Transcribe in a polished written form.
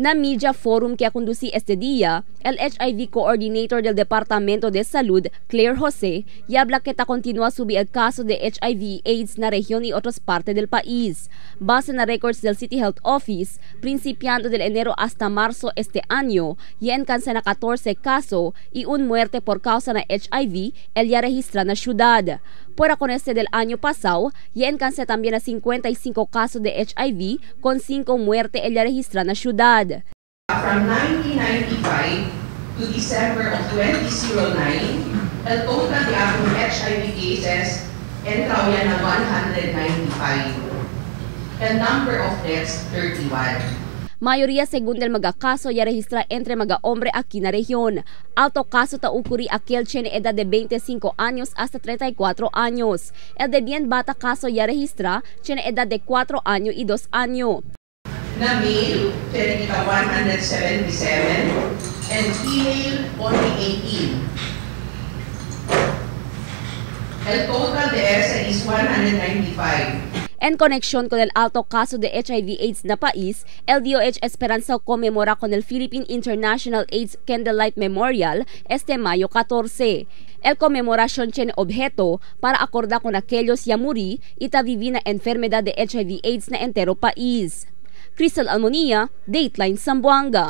Na media forum que conducí este día, el HIV coordinator del Departamento de Salud, Claire Jose, y habla que continúa a subir el caso de HIV/AIDS en la región y otras partes del país. Base en records del City Health Office, principiando del enero hasta marzo este año, ya alcanza na 14 casos y una muerte por causa de HIV, el ya registra en la ciudad. Fuera con este del año pasado, ya alcanza también a 55 casos de HIV, con 5 muertes el ya registra en la ciudad. From 1995 to December of 2009, el total de HIV cases entraw yan na 195. The number of deaths, 31. Mayoría según del mga caso ya registra entre mga hombre aquí na región. Alto caso ta ocurri aquel tiene edad de 25 años hasta 34 años. El de bien bata caso ya registra tiene edad de 4 años y 2 años. Na male, tiene 177 and female only 18. El total de ese is 195. En conexión con el alto caso de HIV/AIDS na país, el DOH Esperanza conmemora con el Philippine International AIDS Candlelight Memorial este Mayo 14. El conmemoración tiene objeto para acordar con aquellos ya muri y ta viví na enfermedad de HIV/AIDS na entero país. Crystal Almonía, Dateline Zamboanga.